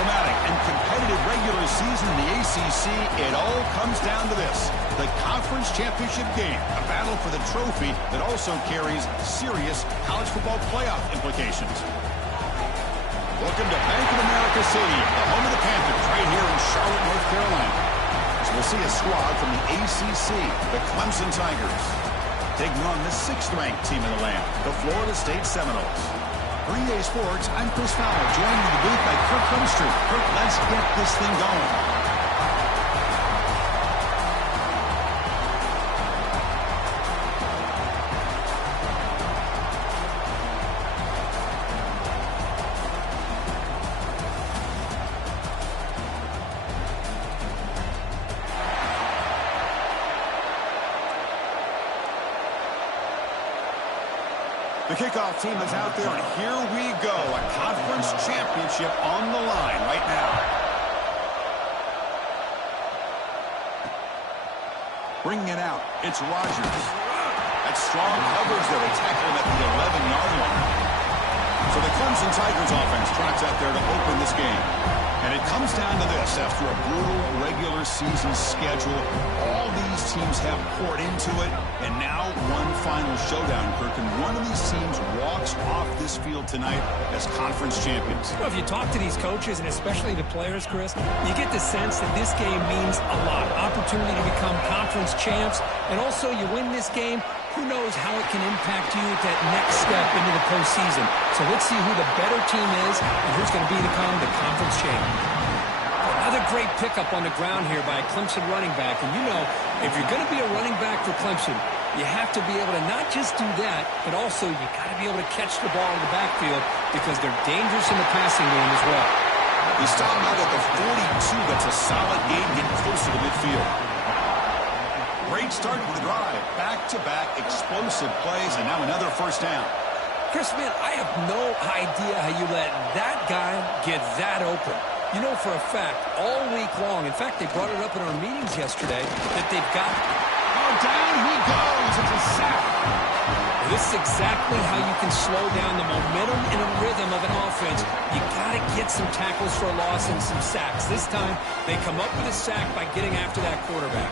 dramatic and competitive regular season in the ACC, it all comes down to this: the conference championship game, a battle for the trophy that also carries serious college football playoff implications. Welcome to Bank of America Stadium, the home of the Panthers, right here in Charlotte, North Carolina. As we'll see a squad from the ACC, the Clemson Tigers, taking on the 6th-ranked team in the land, the Florida State Seminoles. For EA Sports, I'm Chris Fowler, joined in the booth by Kirk Humstreet. Kirk, let's get this thing going. The kickoff team is out there, and here we go. A conference championship on the line right now. Bringing it out, it's Rodgers. That strong coverage there. They tackle him at the 11-yard line. So the Clemson Tigers offense trots out there to open this game. And it comes down to this. After a brutal regular season schedule, all these teams have poured into it, and now one final showdown, Kirk, and one of these teams walks off this field tonight as conference champions. Well, if you talk to these coaches, and especially the players, Chris, you get the sense that this game means a lot. Opportunity to become conference champs, and also you win this game, who knows how it can impact you at that next step into the postseason. So let's see who the better team is and who's going to become the conference champ. Another great pickup on the ground here by a Clemson running back. And you know, if you're going to be a running back for Clemson, you have to be able to not just do that, but also you got to be able to catch the ball in the backfield because they're dangerous in the passing game as well. He's stopped out at the 42. That's a solid gain, getting closer to midfield. Great start to the drive. Back-to-back explosive plays, and now another first down. Chris, man, I have no idea how you let that guy get that open. You know for a fact, all week long, in fact, they brought it up in our meetings yesterday, that they've got... Oh, down he goes. It's a sack. This is exactly how you can slow down the momentum and a rhythm of an offense. You got to get some tackles for a loss and some sacks. This time, they come up with a sack by getting after that quarterback.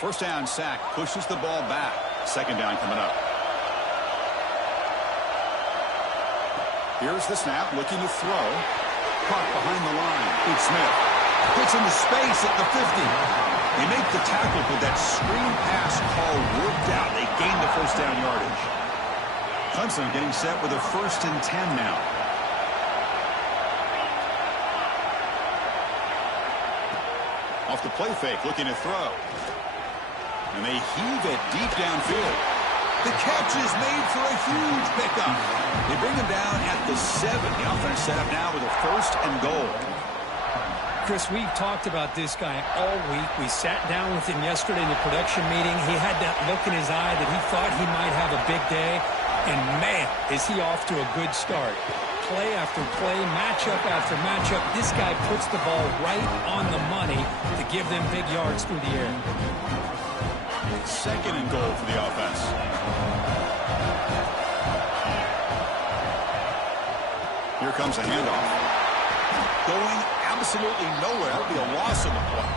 First down sack, pushes the ball back. Second down coming up. Here's the snap, looking to throw. Caught behind the line. Pete Smith gets into space at the 50. They make the tackle, but that screen pass call worked out. They gain the first down yardage. Clemson getting set with a 1st and 10 now. Off the play fake, looking to throw. And they heave it deep downfield. The catch is made for a huge pickup. They bring him down at the 7. The offense set up now with a 1st and goal. Chris, we've talked about this guy all week. We sat down with him yesterday in the production meeting. He had that look in his eye that he thought he might have a big day. And, man, is he off to a good start. Play after play, matchup after matchup. This guy puts the ball right on the money to give them big yards through the air. 2nd and goal for the offense. Here comes a handoff. Going absolutely nowhere. That'll be a loss of the play.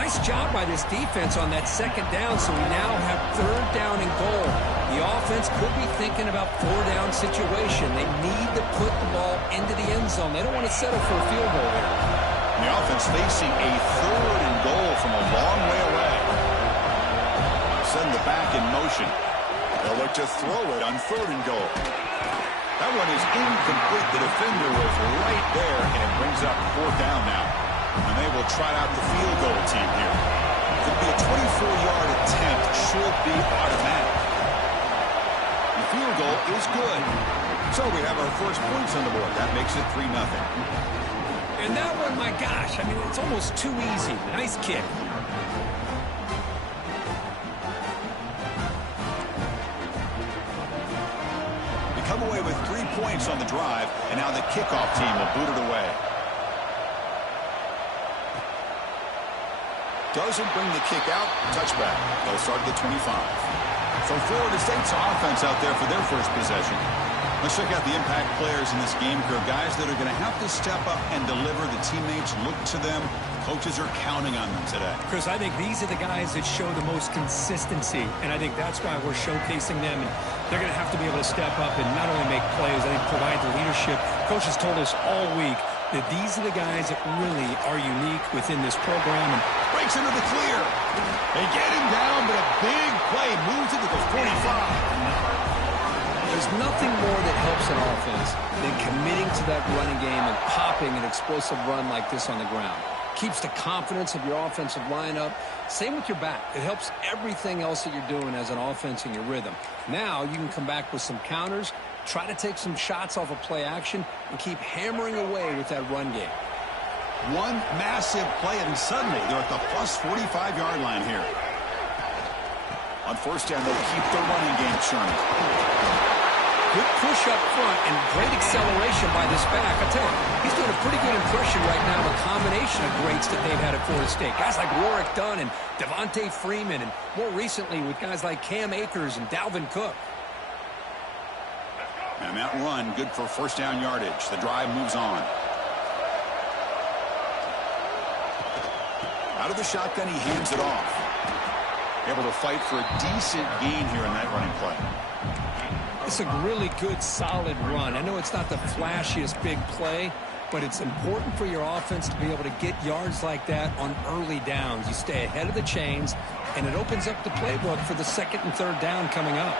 Nice job by this defense on that 2nd down, so we now have 3rd down and goal. The offense could be thinking about 4-down situation. They need to put the ball into the end zone. They don't want to settle for a field goal here. The offense facing a 3rd and goal from a long way away. Send the back in motion. They'll look to throw it on 3rd and goal. That one is incomplete. The defender was right there, and it brings up 4th down now. And they will try out the field goal team here. It'll be a 24-yard attempt. Should be automatic. The field goal is good. So we have our first points on the board. That makes it 3-0. And that one, my gosh, I mean, it's almost too easy. Nice kick. We come away with 3 points on the drive, and now the kickoff team will boot it away. doesn't bring the kick out. Touchback. They'll start at the 25. So Florida State's offense out there for their first possession. Let's check out the impact players in this game here. Guys that are going to have to step up and deliver. The teammates look to them. Coaches are counting on them today. Chris, I think these are the guys that show the most consistency, and I think that's why we're showcasing them. And they're going to have to be able to step up and not only make plays, I think provide the leadership. Coach has told us all week that these are the guys that really are unique within this program. And breaks into the clear. They get him down, but a big play moves it to the 45. There's nothing more that helps an offense than committing to that running game and popping an explosive run like this on the ground. Keeps the confidence of your offensive lineup. Same with your back. It helps everything else that you're doing as an offense in your rhythm. Now you can come back with some counters, try to take some shots off of play action, and keep hammering away with that run game. One massive play, and suddenly they're at the plus 45-yard line here. On first down, they'll keep the running game churning. Good push up front and great acceleration by this back. I tell you, he's doing a pretty good impression right now of a combination of greats that they've had at Florida State. Guys like Warwick Dunn and Devontae Freeman, and more recently with guys like Cam Akers and Dalvin Cook. And that run, good for first down yardage. The drive moves on. Out of the shotgun, he hands it off. Able to fight for a decent gain here in that running play. It's a really good, solid run. I know it's not the flashiest big play, but it's important for your offense to be able to get yards like that on early downs. You stay ahead of the chains, and it opens up the playbook for the second and third down coming up.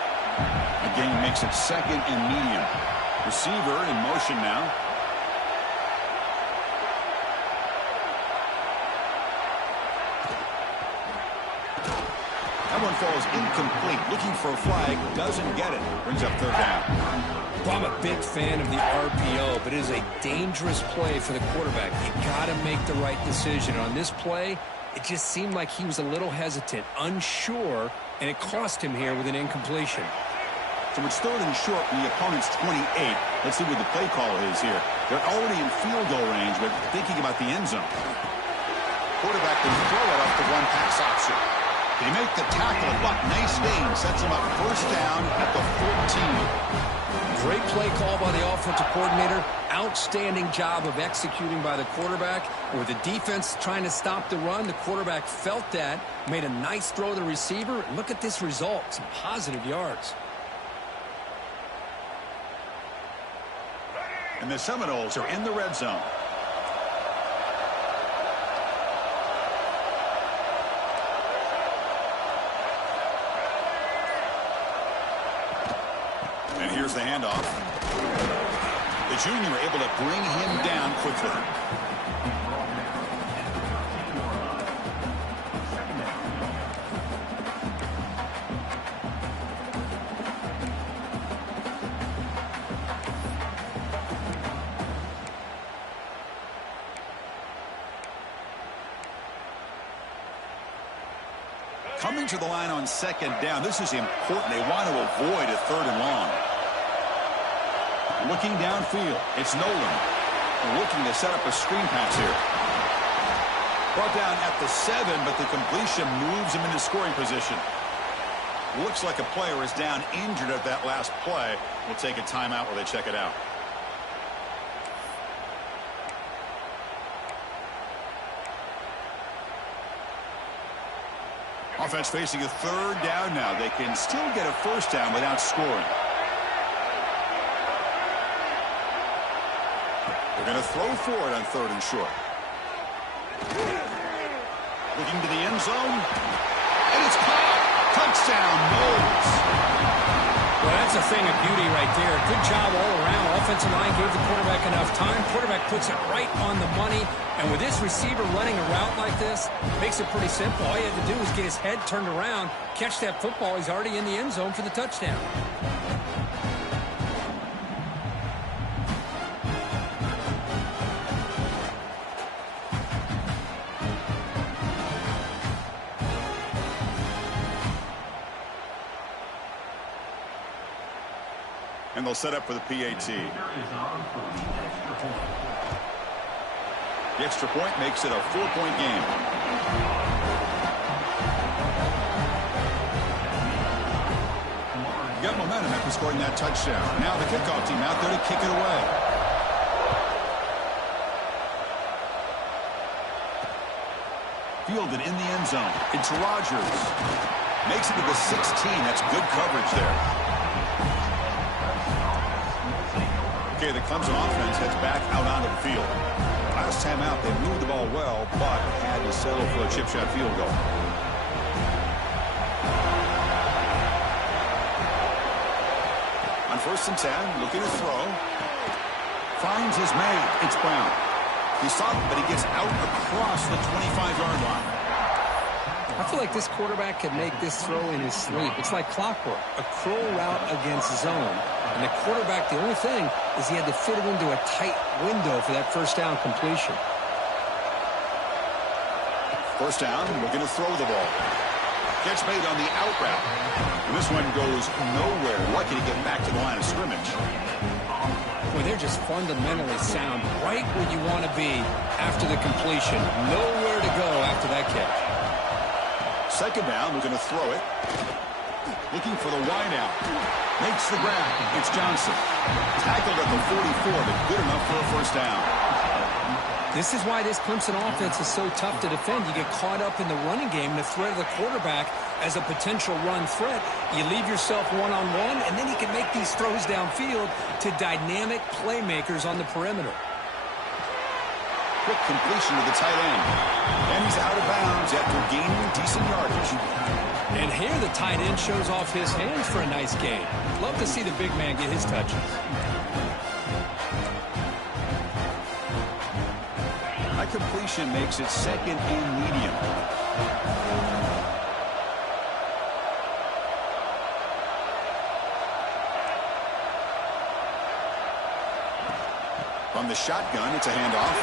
Again, makes it second and medium. Receiver in motion now. That one falls incomplete. Looking for a flag. Doesn't get it. Brings up third down. Well, I'm a big fan of the RPO, but it is a dangerous play for the quarterback. You got to make the right decision. On this play, it just seemed like he was a little hesitant, unsure, and it cost him here with an incompletion. So it's third and short from the opponent's 28. Let's see what the play call is here. They're already in field goal range, but thinking about the end zone. Quarterback can throw it off the one-pass option. They make the tackle, but nice gain. Sets him up first down at the 14. Great play call by the offensive coordinator. Outstanding job of executing by the quarterback. With the defense trying to stop the run, the quarterback felt that, made a nice throw to the receiver. And look at this result, some positive yards. And the Seminoles are in the red zone. And here's the handoff. The junior able to bring him down quickly. Coming to the line on second down. This is important. They want to avoid a third and long. Looking downfield. It's Nolan. Looking to set up a screen pass here. Brought down at the 7, but the completion moves him into scoring position. Looks like a player is down injured at that last play. We'll take a timeout while they check it out. Offense facing a third down now. They can still get a first down without scoring. They're going to throw for it on third and short. Looking to the end zone. And it's caught. Touchdown, Noles. Well, that's a thing of beauty right there. Good job all around. Offensive line gave the quarterback enough time. Quarterback puts it right on the money. And with this receiver running a route like this, makes it pretty simple. All you have to do is get his head turned around, catch that football. He's already in the end zone for the touchdown. And they'll set up for the PAT. The extra point makes it a 4-point game. momentum after scoring that touchdown. Now the kickoff team out there to kick it away. Fielded in the end zone. It's Rodgers. Makes it to the 16. That's good coverage there. Okay, the Clemson offense heads back out onto the field. Last time out, they moved the ball well, but had to settle for a chip shot field goal. On 1st and 10, looking to throw. Finds his man. It's Brown. He saw it, but he gets out across the 25-yard line. I feel like this quarterback could make this throw in his sleep. It's like clockwork, a curl route against zone. And the quarterback, the only thing is he had to fit it into a tight window for that first down completion. First down, looking to throw the ball. Catch made on the out route. And this one goes nowhere. Lucky to get back to the line of scrimmage. Boy, they're just fundamentally sound, right where you want to be after the completion. Nowhere to go after that catch. Second down, looking to throw it. Looking for the wide out. Makes the grab. It's Johnson. Tackled at the 44, but good enough for a first down. This is why this Clemson offense is so tough to defend. You get caught up in the running game and the threat of the quarterback as a potential run threat. You leave yourself one-on-one, and then you can make these throws downfield to dynamic playmakers on the perimeter. Quick completion to the tight end. And he's out of bounds after gaining decent yardage. And here the tight end shows off his hands for a nice gain. Love to see the big man get his touches. That completion makes it second and medium. From the shotgun, it's a handoff.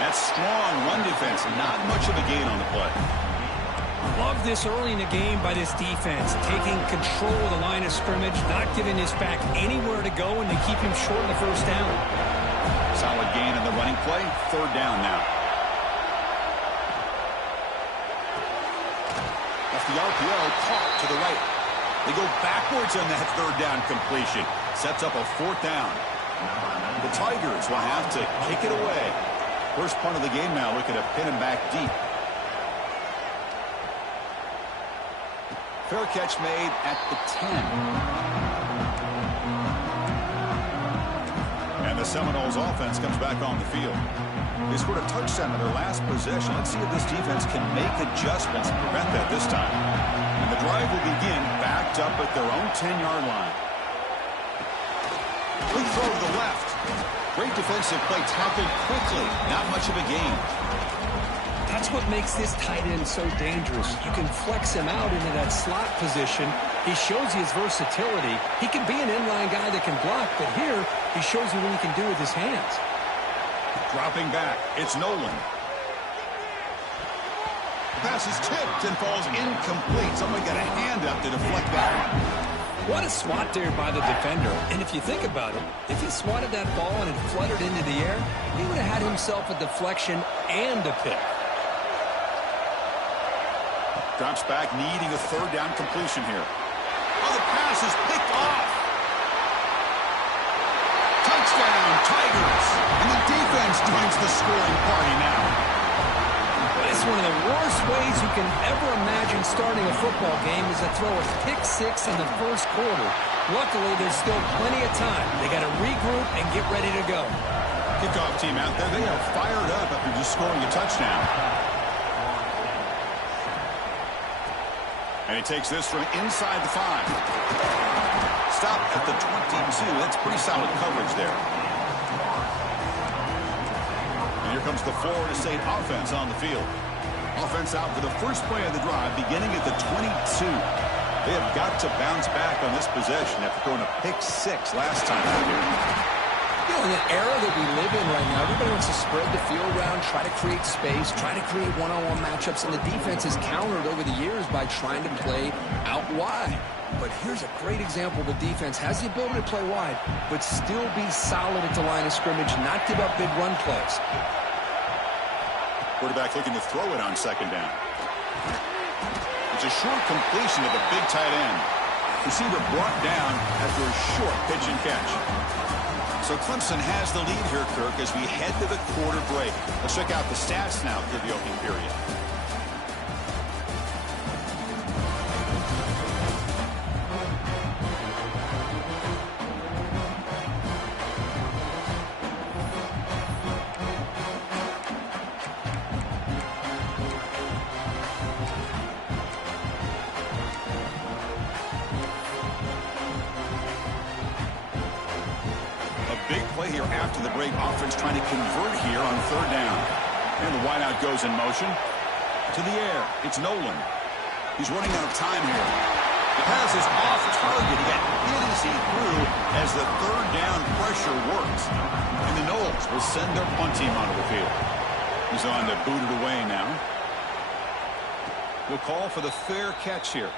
That's strong run defense. Not much of a gain on the play. Love this early in the game by this defense. Taking control of the line of scrimmage, not giving his back anywhere to go, and to keep him short of the first down. Solid gain in the running play. Third down now. Off the RPO, caught to the right. They go backwards on that third down completion. Sets up a fourth down. The Tigers will have to kick it away. First punt of the game now, looking to pin him back deep. Fair catch made at the 10. And the Seminoles offense comes back on the field. They scored a touchdown in their last possession. Let's see if this defense can make adjustments to prevent that this time. And the drive will begin backed up at their own 10-yard line. Quick throw to the left. Great defensive play, tackled quickly. Not much of a gain. That's what makes this tight end so dangerous. You can flex him out into that slot position. He shows you his versatility. He can be an inline guy that can block, but here he shows you what he can do with his hands. Dropping back, it's Nolan. The pass is tipped and falls incomplete. Somebody got a hand up to deflect that. What a swat there by the defender. And if you think about it, if he swatted that ball and it fluttered into the air, he would have had himself a deflection and a pick. Drops back, needing a third down completion here. Oh, the pass is picked off. Touchdown, Tigers. And the defense joins the scoring party now. It's one of the worst ways you can ever imagine starting a football game is to throw a pick six in the first quarter. Luckily, there's still plenty of time. They got to regroup and get ready to go. Kickoff team out there, they are fired up after just scoring a touchdown. And he takes this from inside the 5. Stop at the 22. That's pretty solid coverage there. And here comes the Florida State offense on the field. Offense out for the first play of the drive, beginning at the 22. They have got to bounce back on this possession after throwing a pick 6 last time out here. You know, in the era that we live in right now, everybody wants to spread the field around, try to create space, try to create one-on-one matchups, and the defense has countered over the years by trying to play out wide. But here's a great example. The defense has the ability to play wide, but still be solid at the line of scrimmage, not give up big run plays. Quarterback looking to throw it on second down. It's a short completion to the big tight end. Receiver brought down after a short pitch and catch. So Clemson has the lead here, Kirk, as we head to the quarter break. Let's check out the stats now for the opening period. Big play here after the break. Offense trying to convert here on third down. And the wideout goes in motion. To the air. It's Nolan. He's running out of time here. The pass is off target. He got hit as he threw as the third down pressure works. And the Noles will send their punt team onto the field. He's on to boot it away now. We'll call for the fair catch here.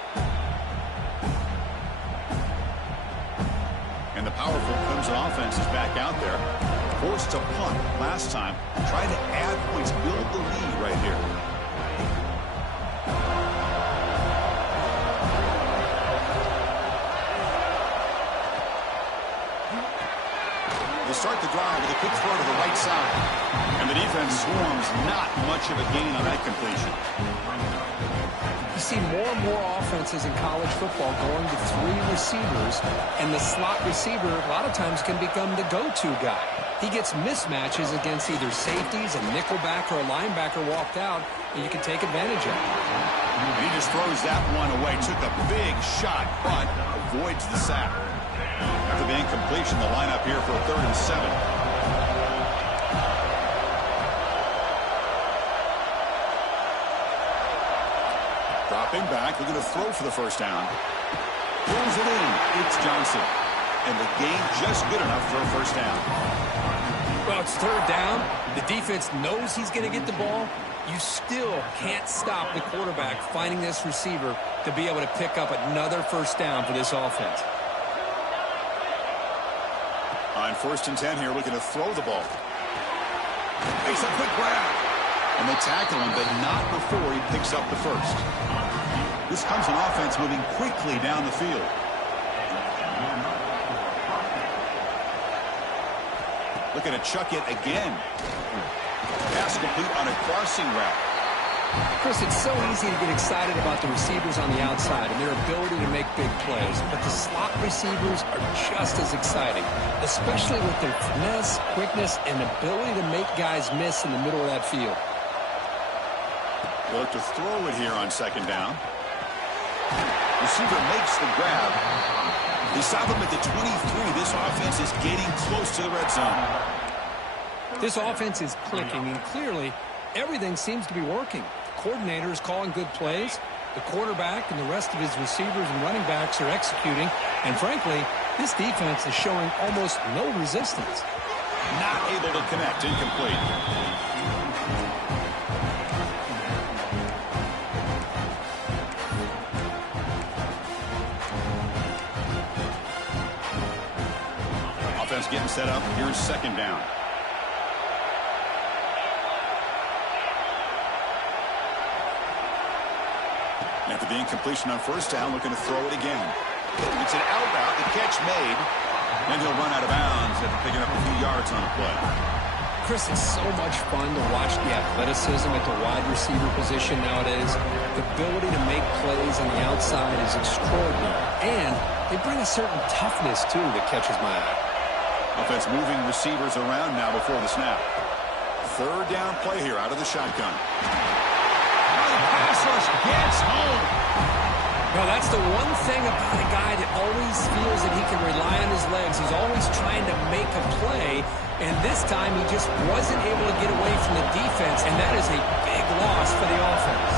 And the powerful Clemson offense is back out there. Forced to punt last time. Trying to add points, build the lead right here. They start the drive with a quick throw to the right side. And the defense swarms. Not much of a gain on that completion. You see more and more offenses in college football going to 3 receivers, and the slot receiver a lot of times can become the go-to guy. He gets mismatches against either safeties, a nickelback, or a linebacker walked out, and you can take advantage of it. And he just throws that one away. Took a big shot, but avoids the sack. After the incompletion, the lineup here for a 3rd and 7. Dropping back, looking to throw for the first down. Pulls it in. It's Johnson. And the gain just good enough for a first down. Well, it's 3rd down. The defense knows he's going to get the ball. You still can't stop the quarterback finding this receiver to be able to pick up another first down for this offense. On 1st and 10 here, looking to throw the ball. Makes a quick grab. And they tackle him, but not before he picks up the first. This comes an offense moving quickly down the field. Looking to chuck it again. Pass complete on a crossing route. Chris, it's so easy to get excited about the receivers on the outside and their ability to make big plays, but the slot receivers are just as exciting, especially with their finesse, quickness, and ability to make guys miss in the middle of that field. They'll look to throw it here on 2nd down. Receiver makes the grab. They stop him at the 23. This offense is getting close to the red zone. This offense is clicking, and clearly everything seems to be working. The coordinator is calling good plays. The quarterback and the rest of his receivers and running backs are executing. And frankly, this defense is showing almost no resistance. Not able to connect. Incomplete. Offense getting set up. Here's 2nd down. After the incompletion on 1st down, looking to throw it again. It's an out route. The catch made. And he'll run out of bounds after picking up a few yards on the play. Chris, it's so much fun to watch the athleticism at the wide receiver position nowadays. The ability to make plays on the outside is extraordinary. And they bring a certain toughness, too, that catches my eye. Offense moving receivers around now before the snap. 3rd down play here out of the shotgun. Pass rush gets home. Well, that's the one thing about a guy that always feels that he can rely on his legs. He's always trying to make a play, and this time he just wasn't able to get away from the defense, and that is a big loss for the offense.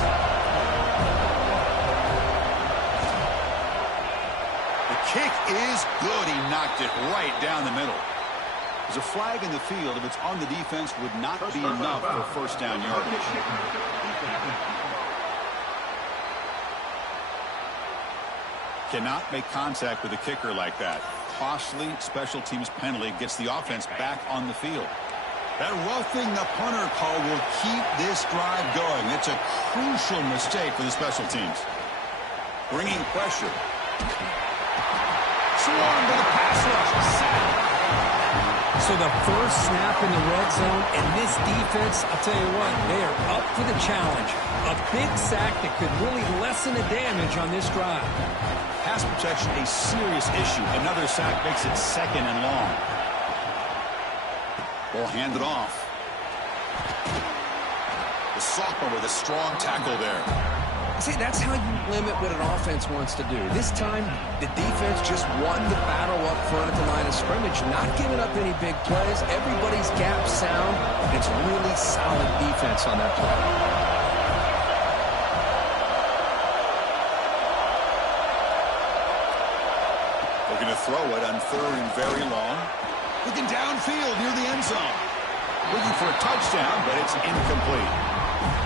The kick is good. He knocked it right down the middle. There's a flag in the field. If it's on the defense, would not be enough for 1st down yardage. Cannot make contact with a kicker like that. Costly special teams penalty gets the offense back on the field. That roughing the punter call will keep this drive going. It's a crucial mistake for the special teams. Bringing pressure. Swarmed by the pass rush. Sack. So the first snap in the red zone, and this defense, I'll tell you what, they are up for the challenge. A big sack that could really lessen the damage on this drive. Pass protection, a serious issue. Another sack makes it 2nd and long. Ball handed off. The sophomore with a strong tackle there. See, that's how you limit what an offense wants to do. This time, the defense just won the battle up front at the line of scrimmage, not giving up any big plays. Everybody's gap sound. It's really solid defense on that play. Looking to throw it on 3rd and very long. Looking downfield near the end zone. Looking for a touchdown, but it's incomplete.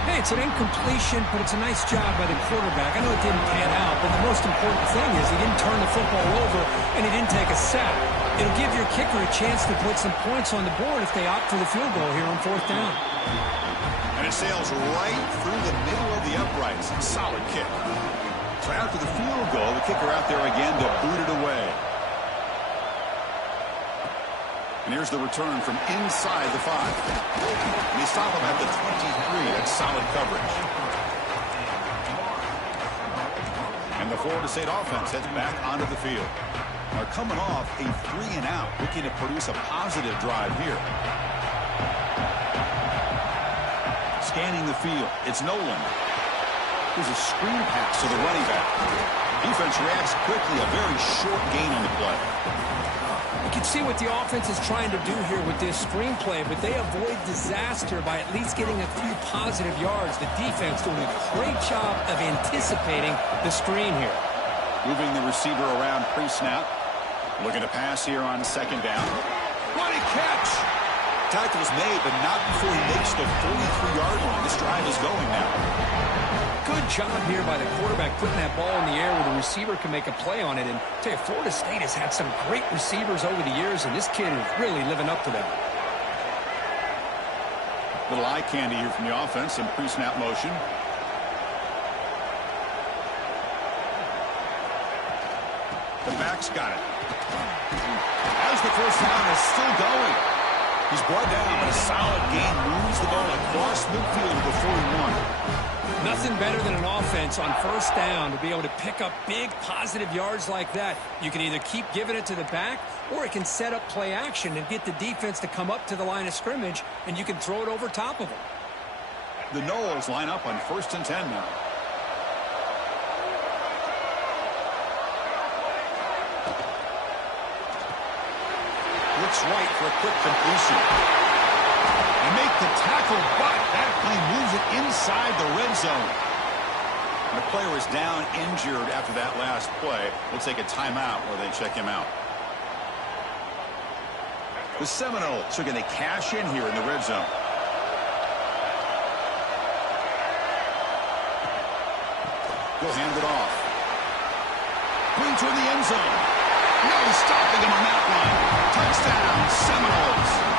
Hey, it's an incompletion, but it's a nice job by the quarterback. I know it didn't pan out, but the most important thing is he didn't turn the football over and he didn't take a sack. It'll give your kicker a chance to put some points on the board if they opt for the field goal here on 4th down. And it sails right through the middle of the uprights. Solid kick. So after the field goal, the kicker out there again to boot it away. And here's the return from inside the 5. And they stop him at the 23. That's solid coverage. And the Florida State offense heads back onto the field. They're coming off a 3-and-out, looking to produce a positive drive here. Scanning the field, it's Nolan. Here's a screen pass to the running back. Defense reacts quickly, a very short gain on the play. You can see what the offense is trying to do here with this screenplay, but they avoid disaster by at least getting a few positive yards. The defense doing a great job of anticipating the screen here. Moving the receiver around pre-snap. Looking to pass here on 2nd down. What a catch! Tackle's made, but not before he makes the 43-yard line. This drive is going now. Good job here by the quarterback putting that ball in the air where the receiver can make a play on it. And I tell you, Florida State has had some great receivers over the years, and this kid is really living up to them. Little eye candy here from the offense in pre-snap motion. The back's got it. As the first down is still going. He's brought down, but a solid gain moves the ball across midfield to the 41. Nothing better than an offense on 1st down to be able to pick up big positive yards like that. You can either keep giving it to the back, or it can set up play action and get the defense to come up to the line of scrimmage, and you can throw it over top of them. The Noles line up on 1st and 10 now. Looks right for a quick completion. And make the tackle, but that play moves it inside the red zone. And the player is down injured after that last play. We'll take a timeout where they check him out. The Seminoles are going to cash in here in the red zone. He'll hand it off. Going toward the end zone. No stopping him on that one. Touchdown, Seminoles.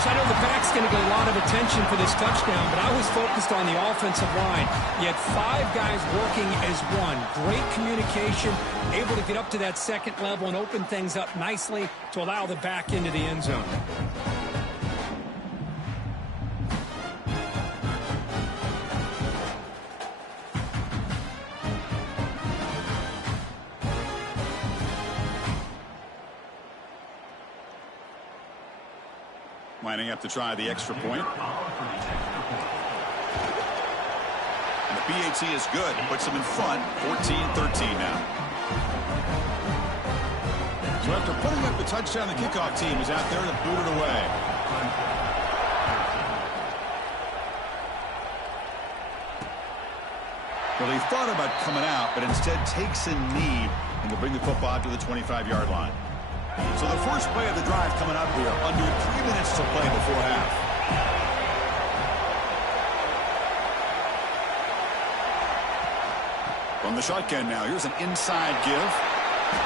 Chris, I know the back's going to get a lot of attention for this touchdown, but I was focused on the offensive line. You had 5 guys working as one. Great communication, able to get up to that second level and open things up nicely to allow the back into the end zone. Lining up to try the extra point. And the PAT is good. Puts them in front. 14-13 now. So after putting up the touchdown, the kickoff team is out there to boot it away. Well, he thought about coming out, but instead takes a knee and will bring the football out to the 25-yard line. So the first play of the drive coming up here, under 3 minutes to play before half. From the shotgun now, here's an inside give.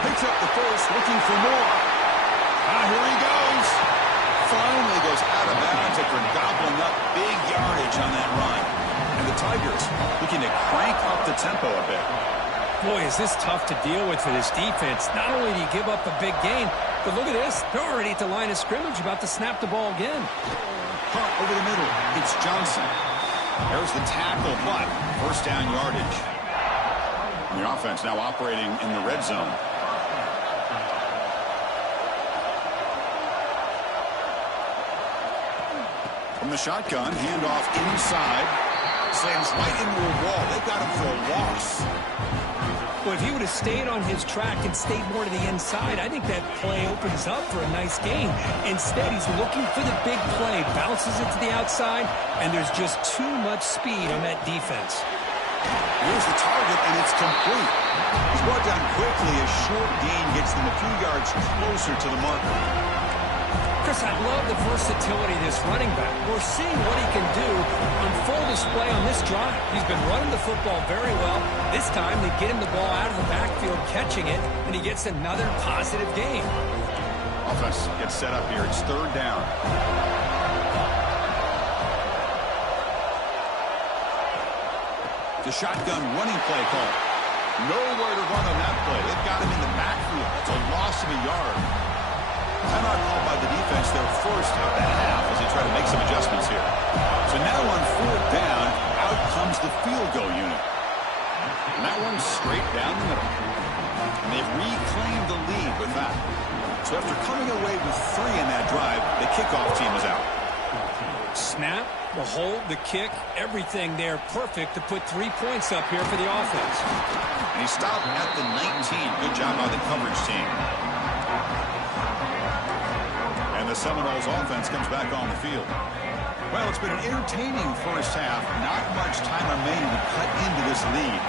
Picks up the first, looking for more. Here he goes. Finally goes out of bounds after gobbling up big yardage on that run. And the Tigers looking to crank up the tempo a bit. Boy, is this tough to deal with for this defense. Not only do you give up a big gain, but look at this. They're already at the line of scrimmage, about to snap the ball again. Hunt over the middle. It's Johnson. There's the tackle, but first down yardage. And the offense now operating in the red zone. From the shotgun, handoff inside. Slams right into a wall. They've got him for a loss. Well, if he would have stayed on his track and stayed more to the inside, I think that play opens up for a nice gain. Instead, he's looking for the big play, bounces it to the outside, and there's just too much speed on that defense. Here's the target, and it's complete. He's brought down quickly. A short gain gets them a few yards closer to the marker. Chris, I love the versatility of this running back. We're seeing what he can do on full display on this drive. He's been running the football very well. This time, they get him the ball out of the backfield, catching it, and he gets another positive gain. Offense gets set up here. It's third down. The shotgun running play call. Nowhere to run on that play. They've got him in the backfield. It's a loss of a yard. Timeout called by the defense, their first of the half, as they try to make some adjustments here. So now on fourth down, out comes the field goal unit. And that one's straight down the middle. And they've reclaimed the lead with that. So after coming away with 3 in that drive, the kickoff team is out. Snap, the hold, the kick, everything there perfect to put 3 points up here for the offense. And he stopped at the 19. Good job by the coverage team. And the Seminoles offense comes back on the field. Well, it's been an entertaining first half. Not much time remaining to cut into this lead.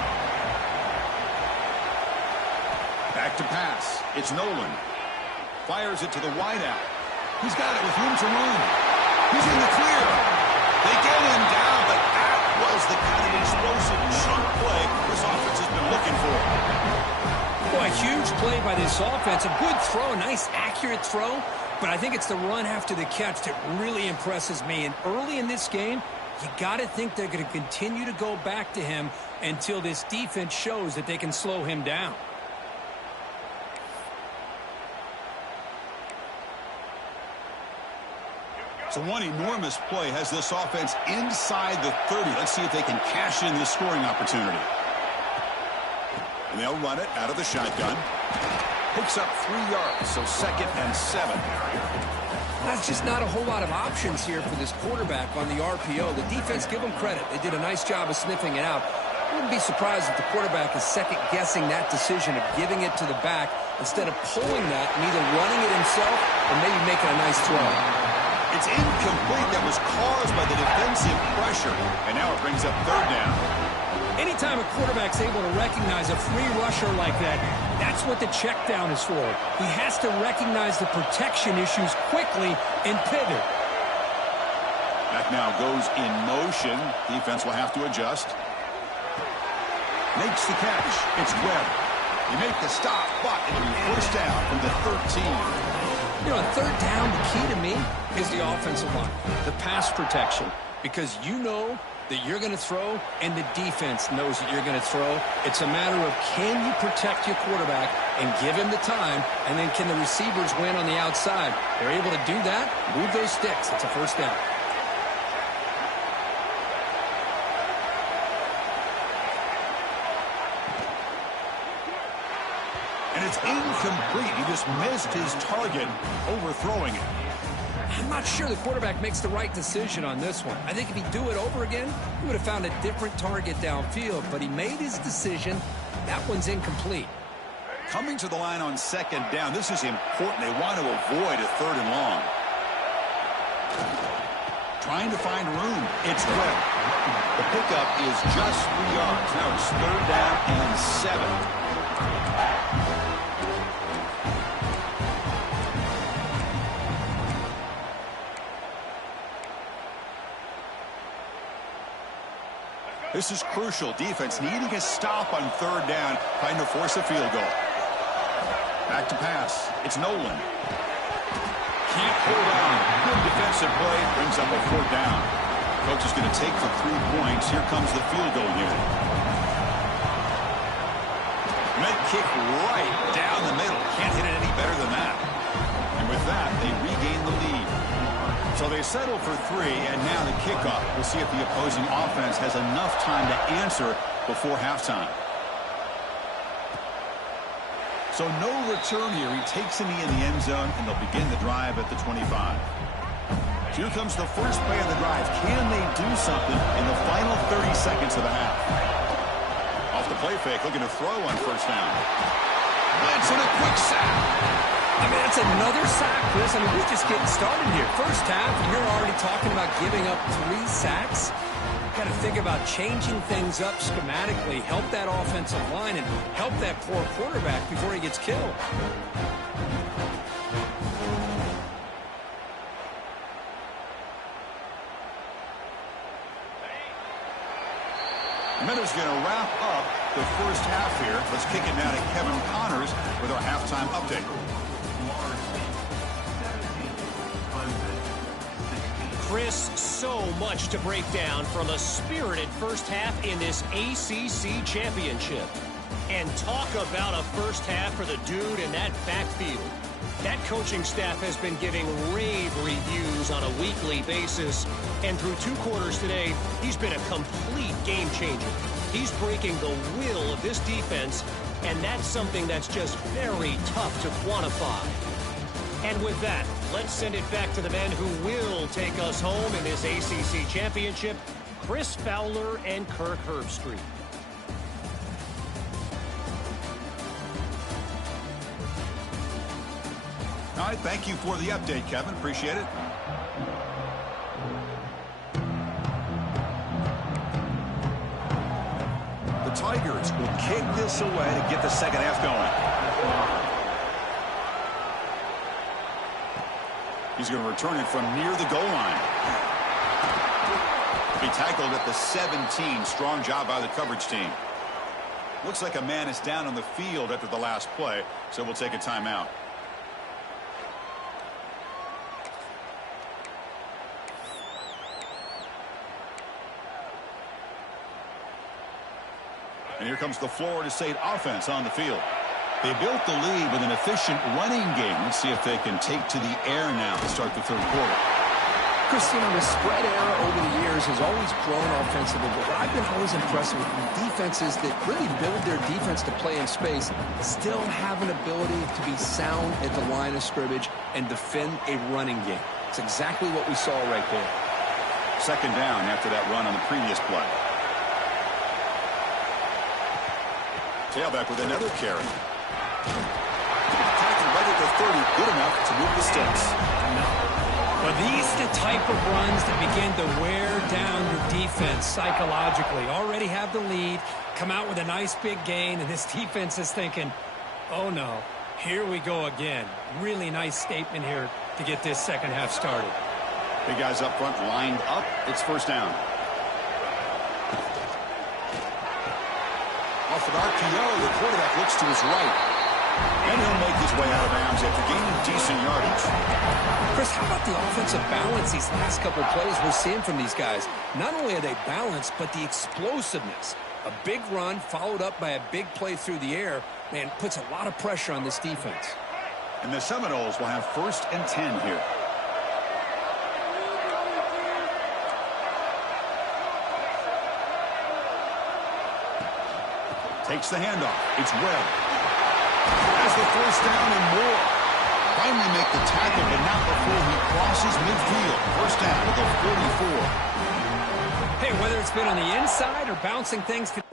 Back to pass. It's Nolan. Fires it to the wideout. He's got it with room to run. He's in the clear. They get him down, but that was the kind of explosive chunk play this offense has been looking for. Boy, a huge play by this offense. A good throw, a nice accurate throw. But I think it's the run after the catch that really impresses me. And early in this game, you got to think they're going to continue to go back to him until this defense shows that they can slow him down. So one enormous play has this offense inside the 30. Let's see if they can cash in this scoring opportunity. And they'll run it out of the shotgun. Picks up 3 yards, so 2nd and 7. That's just not a whole lot of options here for this quarterback on the RPO. The defense, give them credit. They did a nice job of sniffing it out. I wouldn't be surprised if the quarterback is second-guessing that decision of giving it to the back instead of pulling that and either running it himself or maybe making a nice throw. It's incomplete. That was caused by the defensive pressure. And now it brings up 3rd down. Anytime a quarterback's able to recognize a free rusher like that, that's what the check down is for. He has to recognize the protection issues quickly and pivot. Back now goes in motion. Defense will have to adjust. Makes the catch. It's Webb. You make the stop, but it'll be first down from the 13. You know, on third down, the key to me is the offensive line, the pass protection, because you know that you're going to throw and the defense knows that you're going to throw. It's a matter of can you protect your quarterback and give him the time, and then can the receivers win on the outside? They're able to do that, move those sticks. It's a first down. And it's incomplete. He just missed his target, overthrowing it. I'm not sure the quarterback makes the right decision on this one. I think if he'd do it over again, he would have found a different target downfield, but he made his decision. That one's incomplete. Coming to the line on second down, this is important. They want to avoid a third and long. Trying to find room. It's good. The pickup is just 3 yards. Now it's third down and 7. This is crucial. Defense needing a stop on third down, trying to force a field goal. Back to pass. It's Nolan. Can't hold on. Good defensive play. Brings up a fourth down. Coach is going to take for 3 points. Here comes the field goal unit. Med kick right down the middle. Can't hit it any better than that. And with that, they regain the lead. So they settle for 3, and now the kickoff. We'll see if the opposing offense has enough time to answer before halftime. So no return here. He takes a knee in the end zone, and they'll begin the drive at the 25. Here comes the first play of the drive. Can they do something in the final 30 seconds of the half? Off the play fake, looking to throw on first down. Blitz and a quick sack. I mean, that's another sack, Chris. I mean, we're just getting started here. First half, and you're already talking about giving up 3 sacks. Got to think about changing things up schematically, help that offensive line, and help that poor quarterback before he gets killed. Miller's going to wrap up the first half here. Let's kick it now to Kevin Connors with our halftime update. Chris, so much to break down from a spirited first half in this ACC championship. And talk about a first half for the dude in that backfield. That coaching staff has been giving rave reviews on a weekly basis. And through 2 quarters today, he's been a complete game changer. He's breaking the will of this defense, and that's something that's just very tough to quantify. And with that, let's send it back to the men who will take us home in this ACC championship, Chris Fowler and Kirk Herbstreit. All right, thank you for the update, Kevin. Appreciate it. The Tigers will kick this away to get the second half going. He's going to return it from near the goal line. He tackled at the 17. Strong job by the coverage team. Looks like a man is down on the field after the last play, so we'll take a timeout. And here comes the Florida State offense on the field. They built the lead with an efficient running game. Let's see if they can take to the air now to start the third quarter. Chris, you know, the spread era over the years has always grown offensively, but what I've been always impressed with defenses that really build their defense to play in space still have an ability to be sound at the line of scrimmage and defend a running game. It's exactly what we saw right there. Second down after that run on the previous play. Tailback with another carry. Tackle right at the 30, good enough to move the sticks. But these are the type of runs that begin to wear down your defense psychologically. Already have the lead, come out with a nice big gain, and this defense is thinking, oh no, here we go again. Really nice statement here to get this second half started. Big guys up front lined up. It's first down. Off an RPO, the quarterback looks to his right. And he'll make his way out of bounds after gaining decent yardage. Chris, how about the offensive balance these last couple plays we're seeing from these guys? Not only are they balanced, but the explosiveness. A big run followed up by a big play through the air, man, puts a lot of pressure on this defense. And the Seminoles will have 1st and 10 here. Takes the handoff. It's Webb. Has the 1st down and more. Finally make the tackle, but not before he crosses midfield. 1st down to the 44. Hey, whether it's been on the inside or bouncing things to...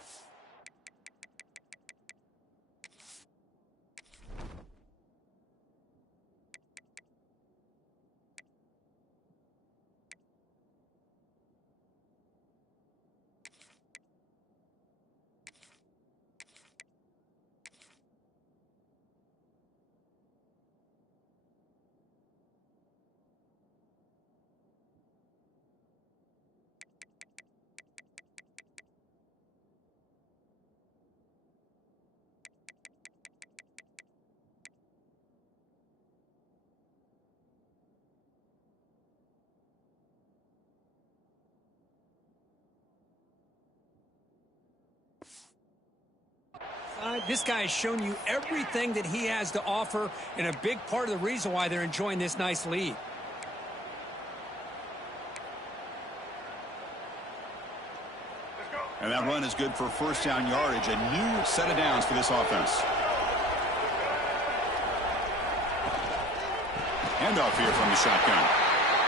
This guy has shown you everything that he has to offer, and a big part of the reason why they're enjoying this nice lead. And that run is good for 1st down yardage. A new set of downs for this offense. Handoff here from the shotgun.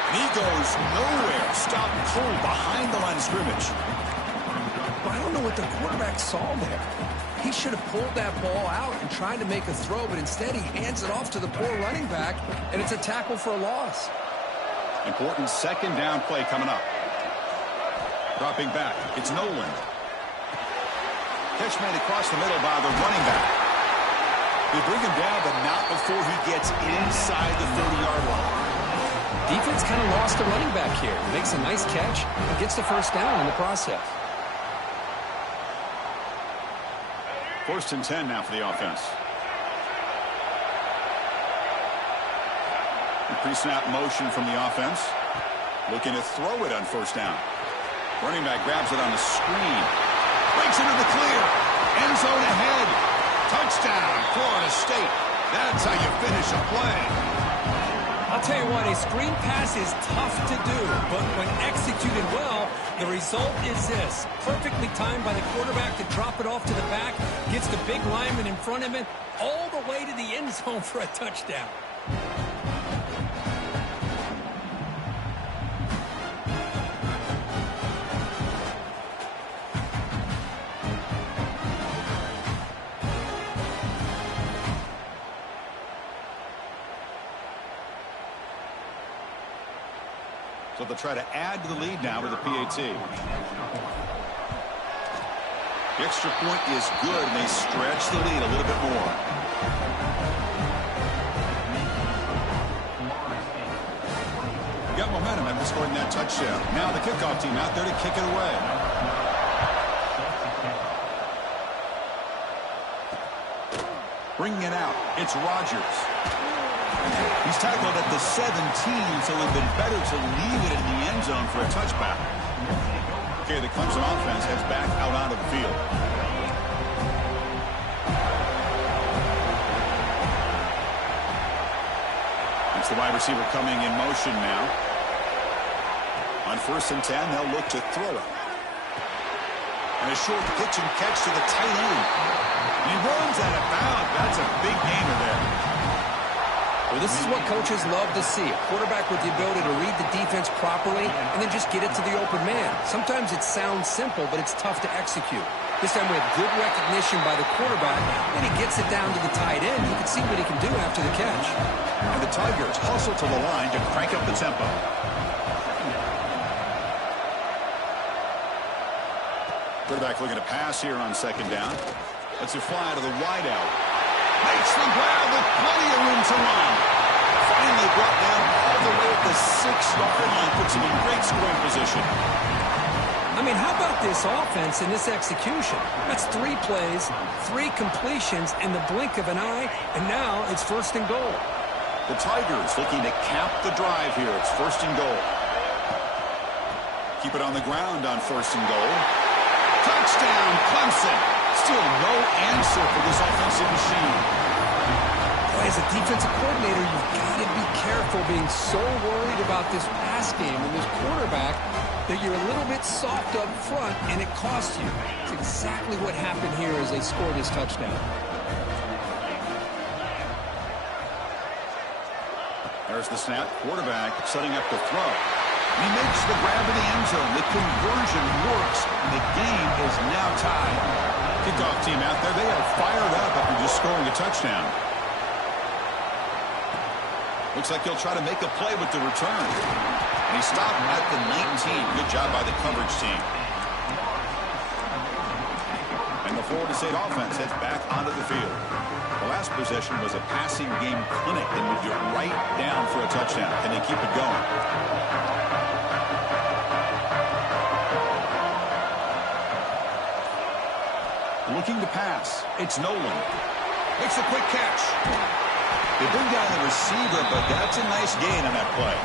And he goes nowhere. Stopped cold behind the line of scrimmage. Well, I don't know what the quarterback saw there. He should have pulled that ball out and tried to make a throw, but instead he hands it off to the poor running back, and it's a tackle for a loss. Important 2nd down play coming up. Dropping back, it's Nolan. Catch made across the middle by the running back. They bring him down, but not before he gets inside the 30-yard line. Defense kind of lost the running back here. Makes a nice catch and gets the 1st down in the process. 1st and 10 now for the offense. Pre-snap motion from the offense. Looking to throw it on 1st down. Running back grabs it on the screen. Breaks into the clear. End zone ahead. Touchdown, Florida State. That's how you finish a play. I'll tell you what, a screen pass is tough to do, but when executed well, the result is this. Perfectly timed by the quarterback to drop it off to the back, gets the big lineman in front of him, all the way to the end zone for a touchdown. So they'll try to add to the lead now with a PAT. The extra point is good, and they stretch the lead a little bit more. Got momentum after scoring that touchdown. Now the kickoff team out there to kick it away. Bringing it out, it's Rodgers. He's tackled at the 17, so it would have been better to leave it in the end zone for a touchback. Okay, the Clemson offense heads back out onto the field. It's the wide receiver coming in motion now. On 1st and 10, they'll look to throw it. And a short pitch and catch to the tight end. And he runs out of bounds. That's a big gainer there. Well, this is what coaches love to see. A quarterback with the ability to read the defense properly and then just get it to the open man. Sometimes it sounds simple, but it's tough to execute. This time we have good recognition by the quarterback. When he gets it down to the tight end, you can see what he can do after the catch. And the Tigers hustle to the line to crank up the tempo. Quarterback looking to pass here on 2nd down. Let's it fly to the wideout. Makes the grab with plenty of room to run. Finally brought down all the way at the 6-yard line. Puts him in great scoring position. I'm mean, how about this offense and this execution? That's 3 plays, 3 completions in the blink of an eye, and now it's 1st and goal. The Tigers looking to cap the drive here. It's 1st and goal. Keep it on the ground on 1st and goal. Touchdown, Clemson. Still no answer for this offensive machine. Boy, as a defensive coordinator, you've got to be careful being so worried about this pass game and this quarterback that you're a little bit soft up front, and it costs you. It's exactly what happened here as they score this touchdown. There's the snap. Quarterback setting up the throw. He makes the grab in the end zone. The conversion works, and the game is now tied. Kickoff team out there. They are fired up after just scoring a touchdown. Looks like he'll try to make a play with the return. And he stopped at the 19. Good job by the coverage team. And the Florida State offense heads back onto the field. The last possession was a passing game clinic. They moved it right down for a touchdown. Can they keep it going? Looking to pass. It's Nolan. Makes a quick catch. They bring down the receiver, but that's a nice gain on that play.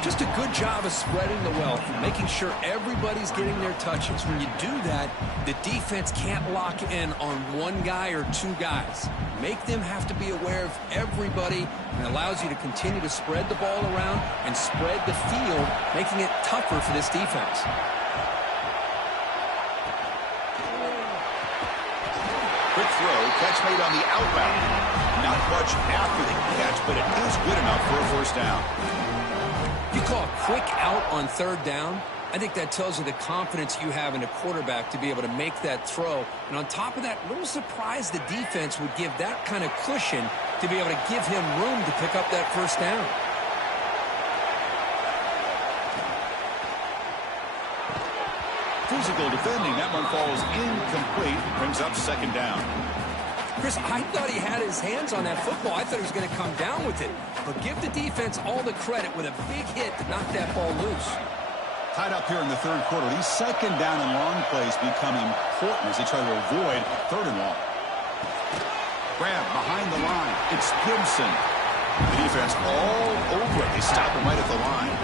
Just a good job of spreading the wealth and making sure everybody's getting their touches. When you do that, the defense can't lock in on one guy or 2 guys. Make them have to be aware of everybody, and allows you to continue to spread the ball around and spread the field, making it tougher for this defense. Quick throw, catch made on the outbound. Not much after the catch, but it is good enough for a 1st down. You call a quick out on 3rd down. I think that tells you the confidence you have in a quarterback to be able to make that throw. And on top of that, a little surprised the defense would give that kind of cushion to be able to give him room to pick up that 1st down. Physical defending. That one falls incomplete. Brings up 2nd down. Chris, I thought he had his hands on that football. I thought he was going to come down with it. But give the defense all the credit with a big hit to knock that ball loose. Tied up here in the 3rd quarter. These 2nd down and long plays become important as they try to avoid 3rd and long. Grab behind the line. It's Clemson. The defense all over it. They stop him right at the line.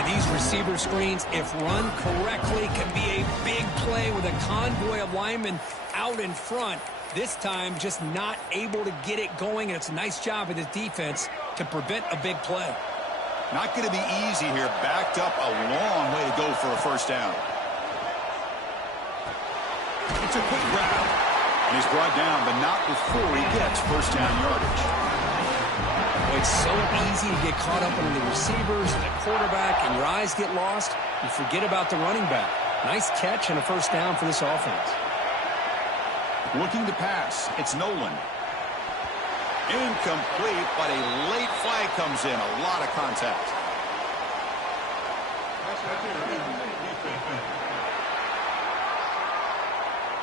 With these receiver screens, if run correctly, can be a big play with a convoy of linemen out in front. This time, just not able to get it going, and it's a nice job of this defense to prevent a big play. Not going to be easy here. Backed up a long way to go for a 1st down. It's a quick grab. And he's brought down, but not before he gets 1st down yardage. It's so easy to get caught up under the receivers and the quarterback, and your eyes get lost. You forget about the running back. Nice catch and a 1st down for this offense. Looking to pass. It's Nolan. Incomplete, but a late flag comes in. A lot of contact.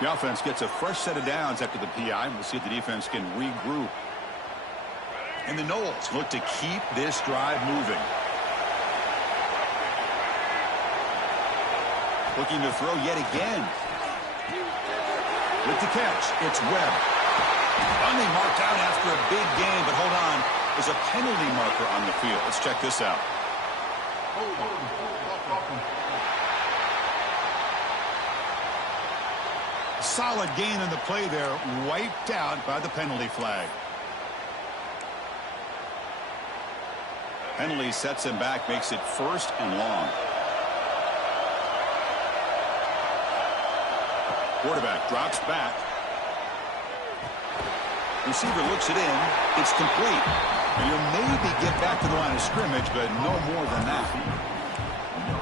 The offense gets a fresh set of downs after the PI. We'll see if the defense can regroup. And the Noles look to keep this drive moving. Looking to throw yet again. With the catch, it's Webb. Finally marked out after a big game, but hold on. There's a penalty marker on the field. Let's check this out. Solid gain in the play there, wiped out by the penalty flag. Penalty sets him back, makes it 1st and long. Quarterback drops back. Receiver looks it in. It's complete. And you'll maybe get back to the line of scrimmage, but no more than that.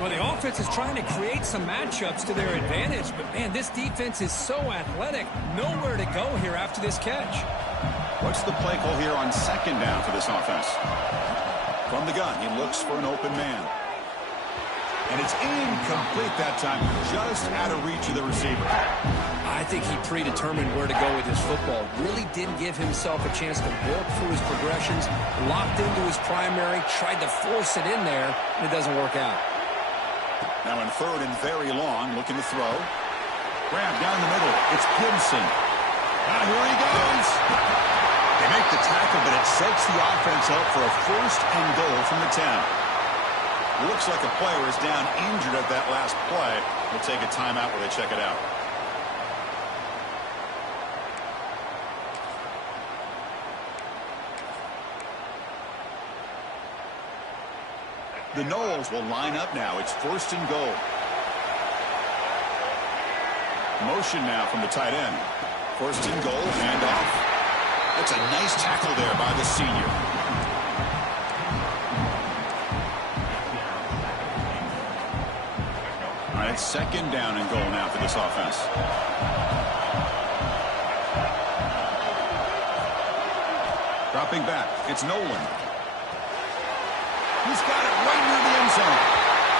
Well, the offense is trying to create some matchups to their advantage, but, man, this defense is so athletic. Nowhere to go here after this catch. What's the play call here on 2nd down for this offense? From the gun, he looks for an open man. And it's incomplete that time, just out of reach of the receiver. I think he predetermined where to go with his football. Really didn't give himself a chance to work through his progressions, locked into his primary, tried to force it in there, and it doesn't work out. Now in third and very long, looking to throw. Grab down the middle. It's Clemson. Now here he goes. They make the tackle, but it sets the offense up for a first and goal from the 10. Looks like a player is down injured at that last play. We'll take a timeout while they check it out. The Noles will line up now. It's first and goal. Motion now from the tight end. First and goal, handoff. That's a nice tackle there by the senior. All right, second down and goal now for this offense. Dropping back, it's Nolan. He's got it right near the end zone.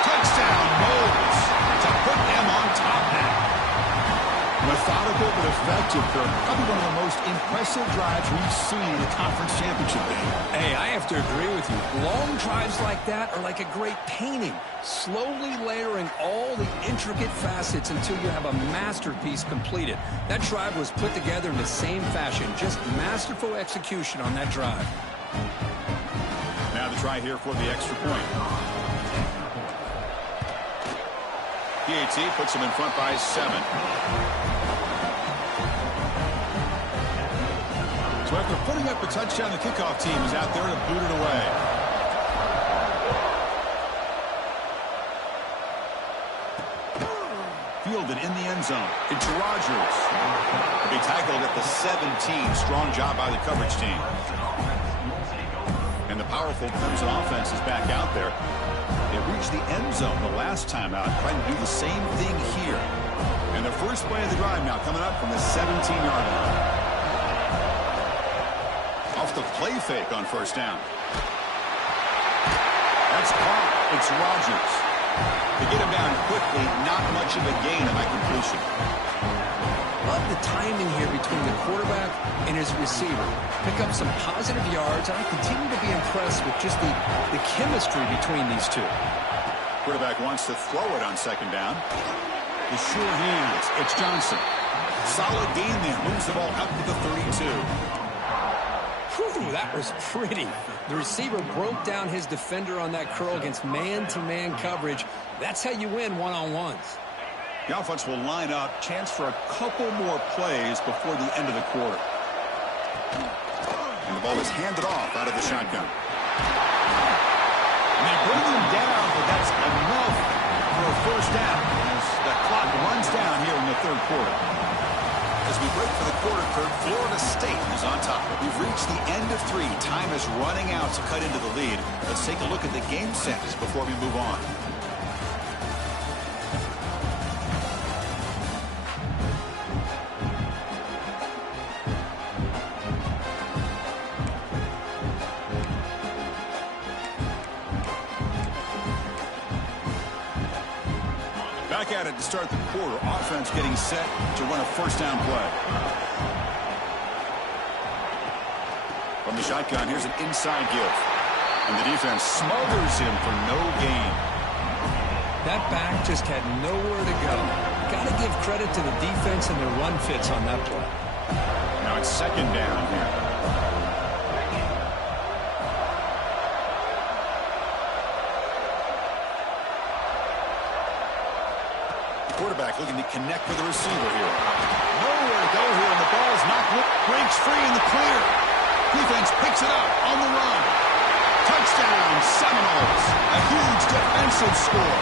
Touchdown, Noles, to put them on top now. Methodical but effective, Kirk. Probably one of the most impressive drives we've seen in a conference championship game. Hey, I have to agree with you. Long drives like that are like a great painting, slowly layering all the intricate facets until you have a masterpiece completed. That drive was put together in the same fashion, just masterful execution on that drive. Now the try here for the extra point. PAT puts him in front by 7. So after putting up a touchdown, the kickoff team is out there to boot it away. Fielded in the end zone. It's Rodgers. He'll be tackled at the 17. Strong job by the coverage team. And the powerful Clemson offense is back out there. They reached the end zone the last time out, trying to do the same thing here. And the first play of the drive now coming up from the 17-yard line. Off the play fake on first down. That's caught. It's Rodgers. To get him down quickly, not much of a gain on that completion. Love the timing here between the quarterback and his receiver. Pick up some positive yards, and I continue to be impressed with just the chemistry between these two. Quarterback wants to throw it on second down. The sure hands. It's Johnson. Solid gain there. Moves the ball up to the 32. Whew, that was pretty. The receiver broke down his defender on that curl against man-to-man coverage. That's how you win one-on-ones. The offense will line up. Chance for a couple more plays before the end of the quarter. And the ball is handed off out of the shotgun. And they bring him down, but that's enough for a first down as the clock runs down here in the third quarter. As we break for the quarter, Kirk, Florida State is on top. We've reached the end of 3. Time is running out to cut into the lead. Let's take a look at the game sets before we move on. Back at it to start the quarter. Offense getting set to run a first down play. From the shotgun, here's an inside give. And the defense smothers him for no gain. That back just had nowhere to go. Got to give credit to the defense and their run fits on that play. Now it's second down here. Quarterback looking to connect with the receiver here. Nowhere to go here, and the ball is knocked. Breaks free in the clear. Defense picks it up on the run. Touchdown, Seminoles. A huge defensive score.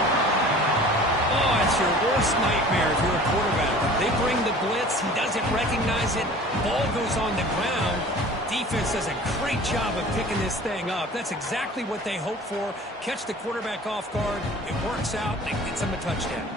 Oh, it's your worst nightmare if you're a quarterback. They bring the blitz. He doesn't recognize it. Ball goes on the ground. Defense does a great job of picking this thing up. That's exactly what they hope for. Catch the quarterback off guard. It works out. It gets him a touchdown.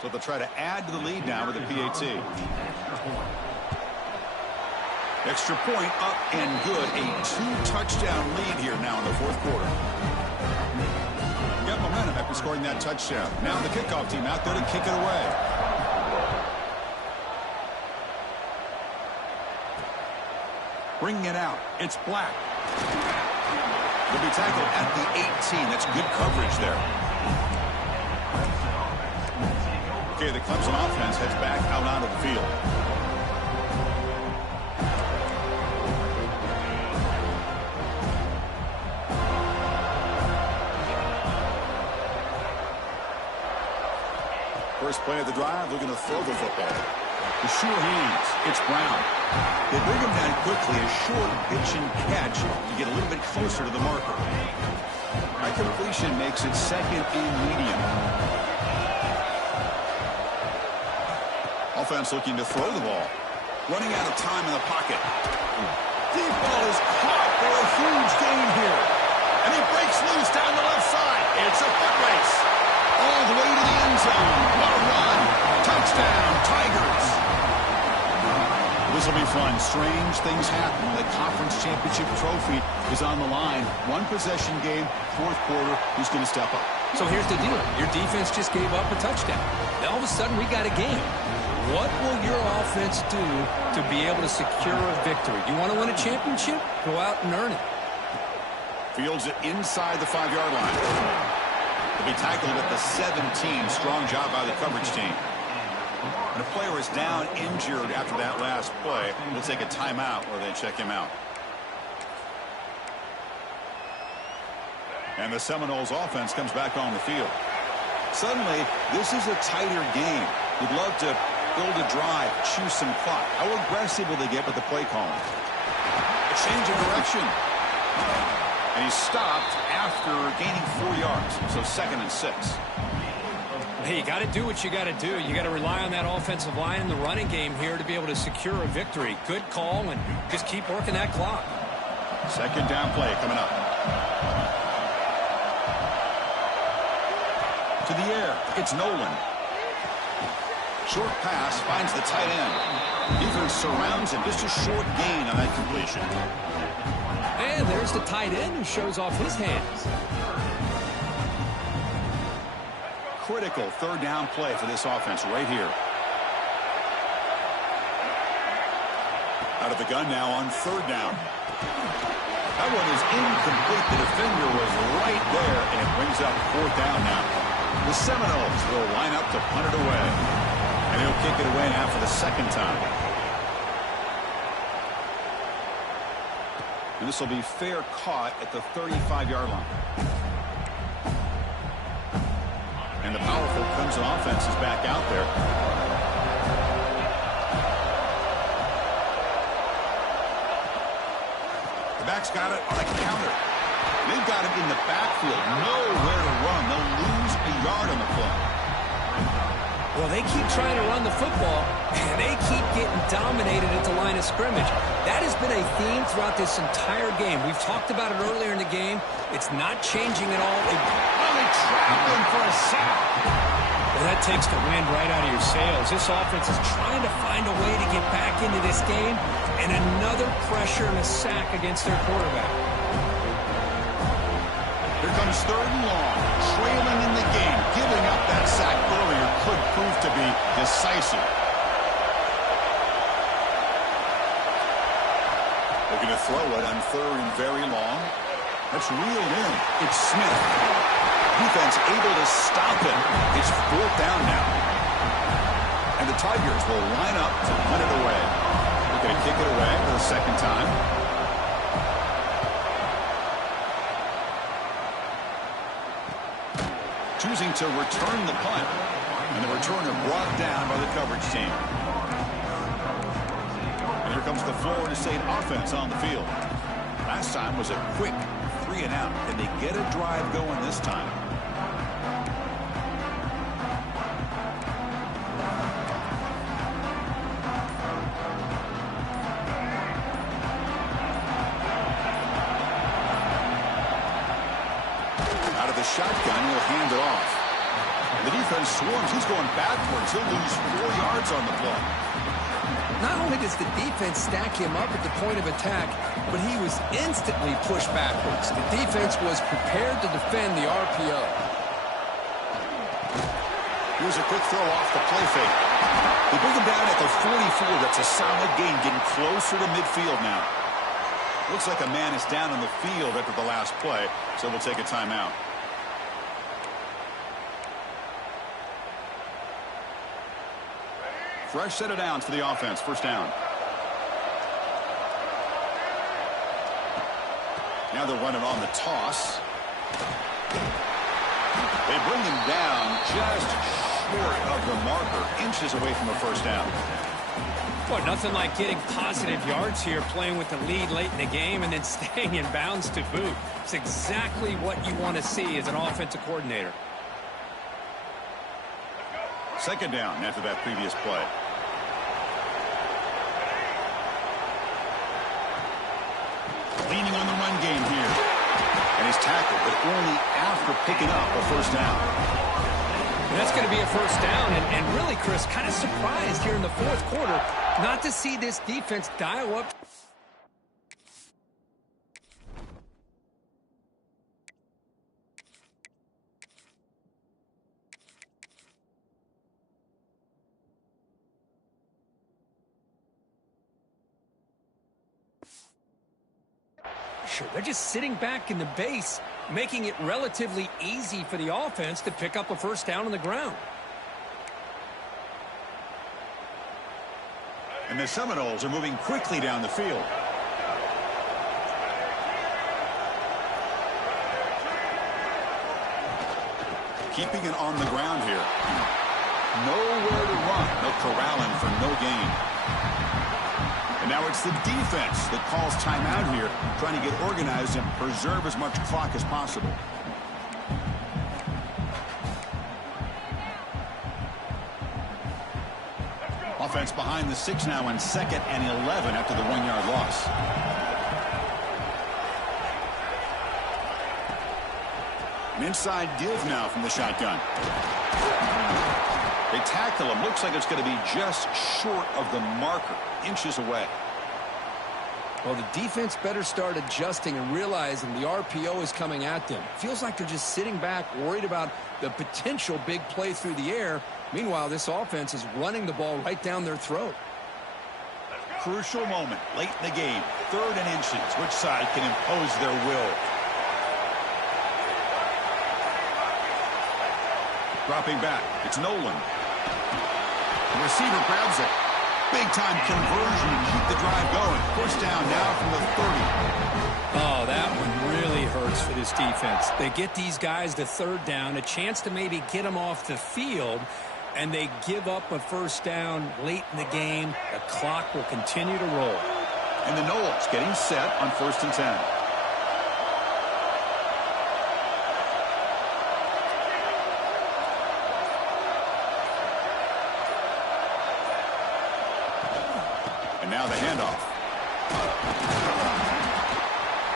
So they'll try to add to the lead now with a PAT. Extra point up and good. A 2-touchdown lead here now in the fourth quarter. scoring that touchdown. Now the kickoff team out there to kick it away. Bringing it out. It's Black. He'll be tackled at the 18. That's good coverage there. Okay, the Clemson offense heads back out onto the field. First play of the drive, looking to throw the football. The sure hands. It's Brown. They bring him down quickly. A short pitch and catch to get a little bit closer to the marker. That completion makes it second and medium. Offense looking to throw the ball. Running out of time in the pocket. Deep ball is caught for a huge gain here. And he breaks loose down the left side. It's a foot race. All the way to the end zone. What a run. Touchdown, Tigers. This will be fun. Strange things happen. The conference championship trophy is on the line. One possession game, fourth quarter. Who's going to step up? So here's the deal. Your defense just gave up a touchdown. Now all of a sudden we got a game. What will your offense do to be able to secure a victory? You want to win a championship? Go out and earn it. Fields it inside the 5-yard line. He'll be tackled at the 17. Strong job by the coverage team. And a player is down injured after that last play. We'll take a timeout or they check him out. And the Seminoles offense comes back on the field. Suddenly, this is a tighter game. You'd love to build a drive, choose some clock. How aggressive will they get with the play calling? A change of direction. And he's stopped after gaining 4 yards. So 2nd and 6. Hey, you got to do what you got to do. You got to rely on that offensive line in the running game here to be able to secure a victory. Good call, and just keep working that clock. Second down play coming up. To the air, it's Nolan. Short pass finds the tight end. Defense surrounds him. Just a short gain on that completion. And there's the tight end who shows off his hands. Critical third down play for this offense right here. Out of the gun now on third down. That one is incomplete. The defender was right there, and it brings up fourth down now. The Seminoles will line up to punt it away. And he'll kick it away now for the second time. And this will be fair caught at the 35-yard line. And the powerful Clemson offense is back out there. The back's got it on a counter. They've got him in the backfield. Nowhere to run. They'll lose a yard on the play. Well, they keep trying to run the football, and they keep getting dominated at the line of scrimmage. That has been a theme throughout this entire game. We've talked about it earlier in the game. It's not changing at all. Really traveling for a sack. Well, that takes the wind right out of your sails. This offense is trying to find a way to get back into this game, and another pressure and a sack against their quarterback. Here comes third and long. Trailing in the game. Giving up that sack earlier could prove to be decisive. Looking to throw it on third and very long. That's reeled in. It's Smith. Defense able to stop it. It's fourth down now. And the Tigers will line up to punt it away. They're going to kick it away for the second time. Choosing to return the punt. And the returner brought down by the coverage team. And here comes the Florida State offense on the field. Last time was a quick 3 and out. Can they get a drive going this time? Out of the shotgun, he'll hand it off. And the defense swarms. He's going backwards. He'll lose 4 yards on the play. Not only does the defense stack him up at the point of attack, but he was instantly pushed backwards. The defense was prepared to defend the RPO. Here's a quick throw off the play fake. They bring him down at the 44. That's a solid gain, getting closer to midfield now. Looks like a man is down on the field after the last play, so we'll take a timeout. Fresh set of downs for the offense. First down. Now they're running on the toss. They bring him down just short of the marker, inches away from a first down. Well, nothing like getting positive yards here, playing with the lead late in the game and then staying in bounds to boot. It's exactly what you want to see as an offensive coordinator. Second down after that previous play. Leaning on the run game here. And he's tackled, but only after picking up a first down. And that's going to be a first down. And really, Chris, kind of surprised here in the fourth quarter not to see this defense dial up. They're just sitting back in the base, making it relatively easy for the offense to pick up a first down on the ground. And the Seminoles are moving quickly down the field. Keeping it on the ground here. Nowhere to run. No corralling for no gain. And now it's the defense that calls timeout here, trying to get organized and preserve as much clock as possible. Offense behind the 6 now on 2nd and 11 after the 1-yard loss. An inside give now from the shotgun. They tackle him. Looks like it's going to be just short of the marker, inches away. Well, the defense better start adjusting and realizing the RPO is coming at them. Feels like they're just sitting back, worried about the potential big play through the air. Meanwhile, this offense is running the ball right down their throat. Crucial moment late in the game. 3rd and inches. Which side can impose their will? Dropping back. It's Nolan. The receiver grabs it. Big-time conversion to keep the drive going. First down now from the 30. Oh, that one really hurts for this defense. They get these guys to 3rd down, a chance to maybe get them off the field, and they give up a first down late in the game. The clock will continue to roll. And the Noles getting set on 1st and 10. And now the handoff.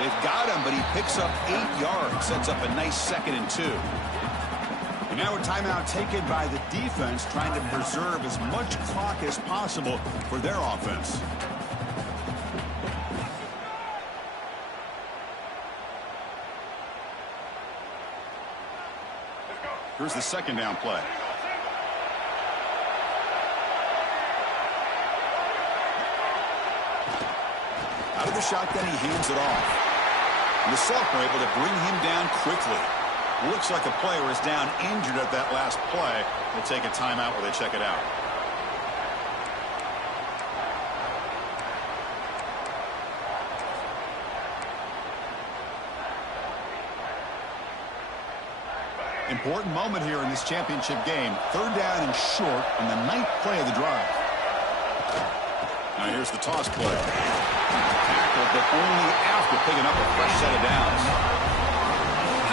They've got him, but he picks up 8 yards, sets up a nice 2nd and 2. And now a timeout taken by the defense, trying to preserve as much clock as possible for their offense. Here's the 2nd down play. Out of the shotgun, he hands it off. And the Celtics are able to bring him down quickly. Looks like a player is down injured at that last play. We'll take a timeout while they check it out. Important moment here in this championship game. 3rd down and short on the 9th play of the drive. Now here's the toss play. Tackled, but only after picking up a fresh set of downs.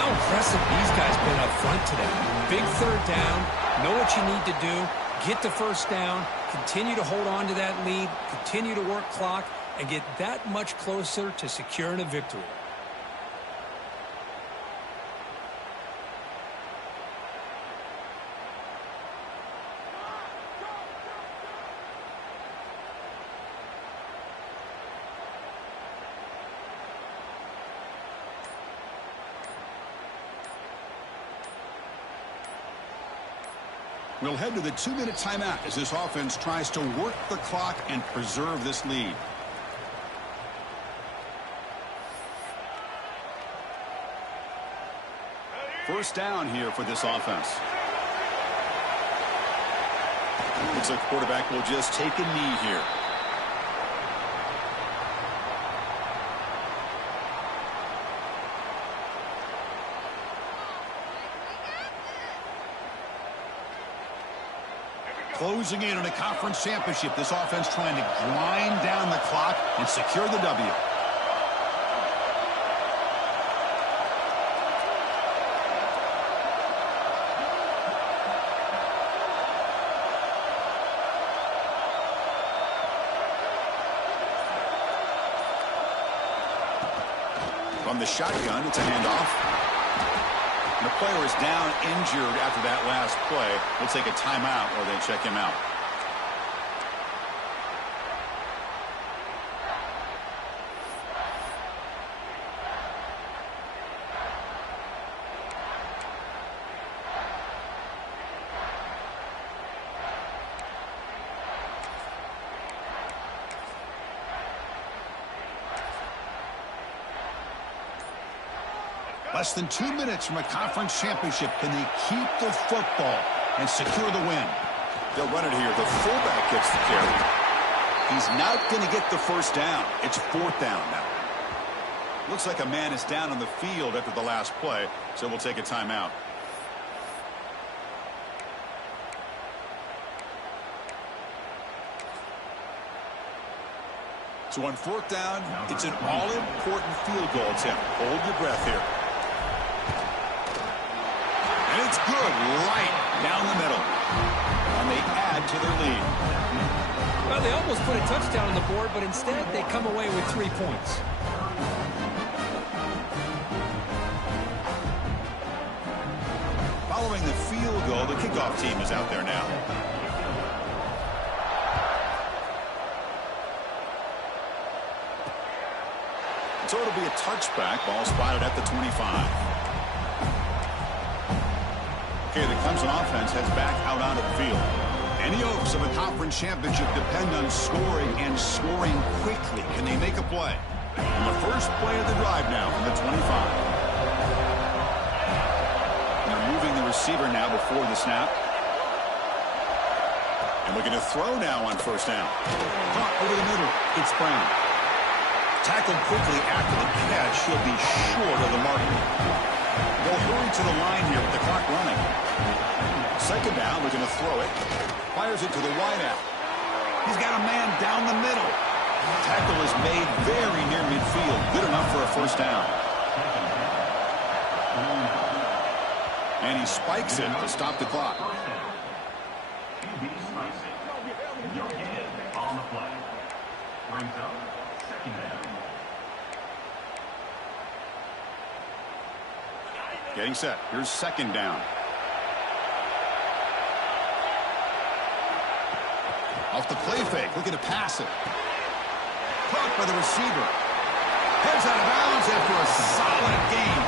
How impressive these guys been up front today. Big 3rd down, know what you need to do, get the first down, continue to hold on to that lead, continue to work clock, and get that much closer to securing a victory. We'll head to the 2-minute timeout as this offense tries to work the clock and preserve this lead. First down here for this offense. Looks like the quarterback will just take a knee here. Closing in on a conference championship, this offense trying to grind down the clock and secure the W. From the shotgun, it's a handoff. The player is down injured after that last play. We'll take a timeout while they check him out. Less than 2 minutes from a conference championship. Can they keep the football and secure the win? They'll run it here. The fullback gets the carry. He's not going to get the first down. It's 4th down now. Looks like a man is down on the field after the last play, so we'll take a timeout. So on 4th down, it's an all-important field goal attempt. Hold your breath here. And it's good, right down the middle. And they add to their lead. Well, they almost put a touchdown on the board, but instead they come away with 3 points. Following the field goal, the kickoff team is out there now. So it'll be a touchback. Ball spotted at the 25. Okay, the Clemson offense heads back out onto the field. Any hopes of a conference championship depend on scoring and scoring quickly. Can they make a play? And the first play of the drive now from the 25. They're moving the receiver now before the snap. And looking to throw now on 1st down. Caught over the middle. It's Brown. Tackled quickly after the catch. He'll be short of the mark. They'll hurry to the line here with the clock running. 2nd down, looking to throw it. Fires it to the wideout. He's got a man down the middle. Tackle is made very near midfield. Good enough for a 1st down. And he spikes it to stop the clock. Getting set. Here's 2nd down. Off the play fake. Looking to pass it. Caught by the receiver. Heads out of bounds after a solid game.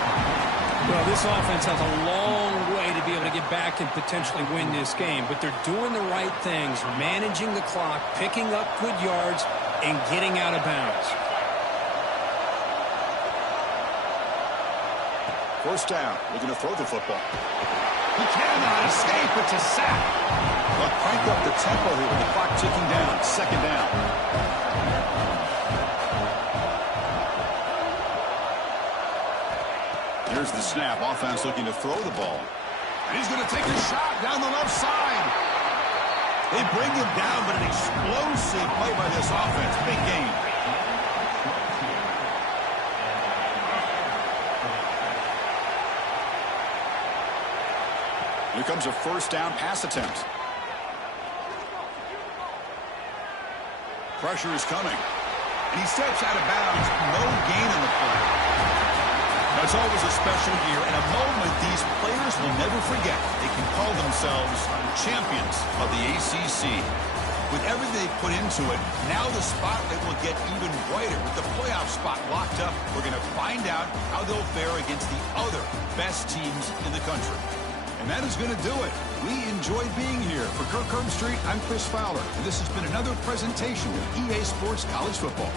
Well, this offense has a long way to be able to get back and potentially win this game. But they're doing the right things. Managing the clock. Picking up good yards. And getting out of bounds. 1st down. Looking to throw the football. He cannot escape. It's a sack. They'll crank up the tempo here with the clock ticking down. 2nd down. Here's the snap. Offense looking to throw the ball. And he's going to take a shot down the left side. They bring him down, but an explosive play by this offense. Big game. Here comes a 1st down pass attempt. Pressure is coming. And he steps out of bounds. No gain on the play. Now, it's always a special year and a moment these players will never forget. They can call themselves champions of the ACC. With everything they put into it, now the spotlight will get even brighter. With the playoff spot locked up, we're going to find out how they'll fare against the other best teams in the country. And that is going to do it. We enjoyed being here. For Kirk Herbstreit, I'm Chris Fowler, and this has been another presentation of EA Sports College Football.